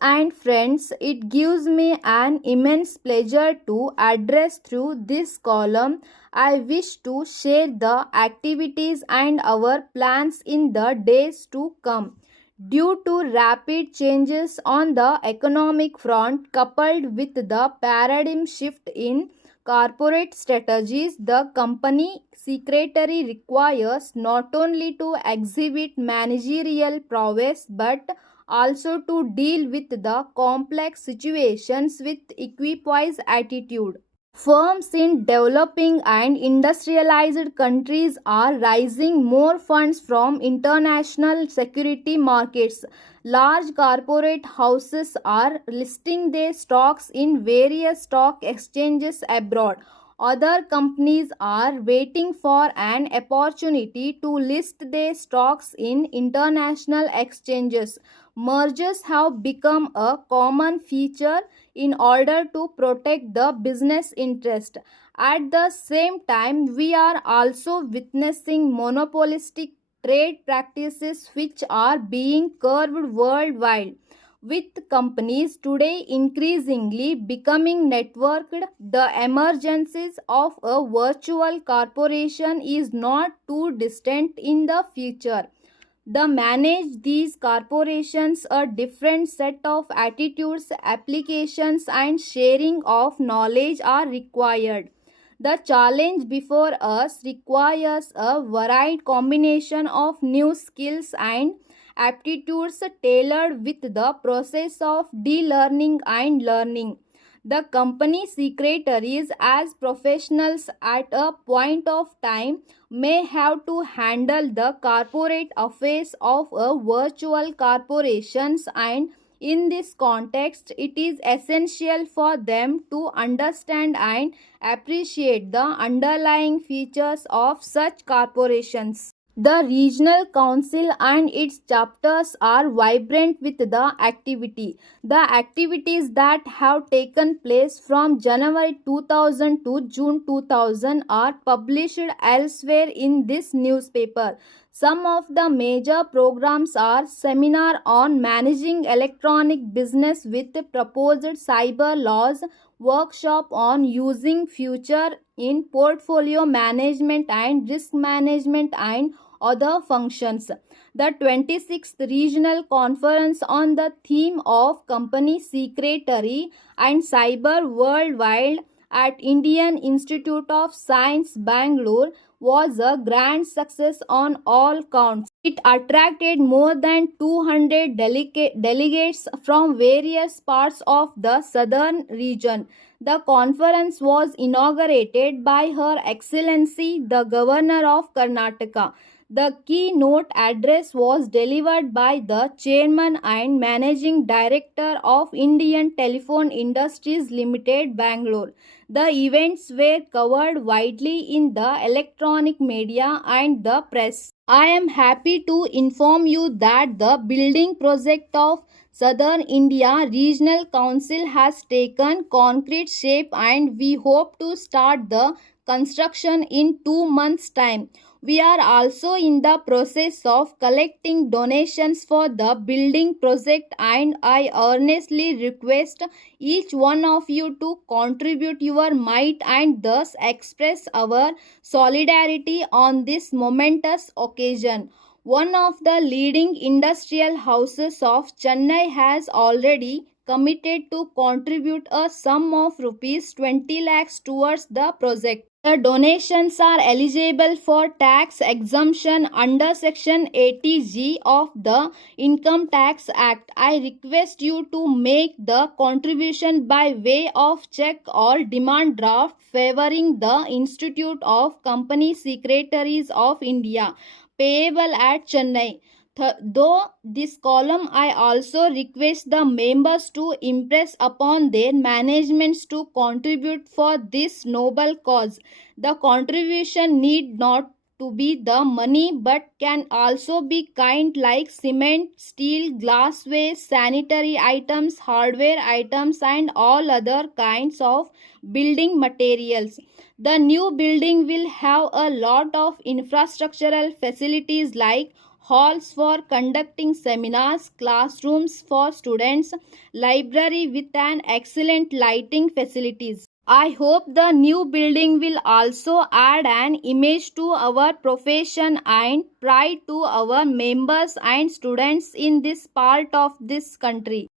and friends, it gives me an immense pleasure to address through this column. I wish to share the activities and our plans in the days to come. Due to rapid changes on the economic front, coupled with the paradigm shift in corporate strategies, the company secretary requires not only to exhibit managerial prowess but also to deal with the complex situations with equipoise attitude. Firms in developing and industrialized countries are raising more funds from international security markets. Large corporate houses are listing their stocks in various stock exchanges abroad. Other companies are waiting for an opportunity to list their stocks in international exchanges. Mergers have become a common feature in order to protect the business interest. At the same time, we are also witnessing monopolistic trade practices which are being curbed worldwide. With companies today increasingly becoming networked, the emergence of a virtual corporation is not too distant in the future. The manage these corporations a different set of attitudes, applications, and sharing of knowledge are required. The challenge before us requires a varied combination of new skills and aptitudes tailored with the process of de-learning and learning. The company secretaries, as professionals at a point of time, may have to handle the corporate affairs of a virtual corporations, and in this context it is essential for them to understand and appreciate the underlying features of such corporations. The regional council and its chapters are vibrant with the activity. The activities that have taken place from January 2000 to June 2000 are published elsewhere in this newspaper. Some of the major programs are seminar on managing electronic business with proposed cyber laws, workshop on using future in portfolio management and risk management and other functions. The 26th Regional Conference on the theme of Company Secretary and Cyber Worldwide at Indian Institute of Science, Bangalore was a grand success on all counts. It attracted more than 200 delegates from various parts of the southern region. The conference was inaugurated by Her Excellency the Governor of Karnataka. The keynote address was delivered by the Chairman and Managing Director of Indian Telephone Industries Limited, Bangalore. The events were covered widely in the electronic media and the press. I am happy to inform you that the building project of Southern India Regional Council has taken concrete shape and we hope to start the construction in 2 months' time. We are also in the process of collecting donations for the building project and I earnestly request each one of you to contribute your might and thus express our solidarity on this momentous occasion. One of the leading industrial houses of Chennai has already committed to contribute a sum of rupees 20 lakhs towards the project. The donations are eligible for tax exemption under Section 80G of the Income Tax Act. I request you to make the contribution by way of check or demand draft favoring the Institute of Company Secretaries of India, payable at Chennai. Though this column, I also request the members to impress upon their managements to contribute for this noble cause. The contribution need not to be the money but can also be kind like cement, steel, glassware, sanitary items, hardware items and all other kinds of building materials. The new building will have a lot of infrastructural facilities like halls for conducting seminars, classrooms for students, library with an excellent lighting facilities. I hope the new building will also add an image to our profession and pride to our members and students in this part of this country.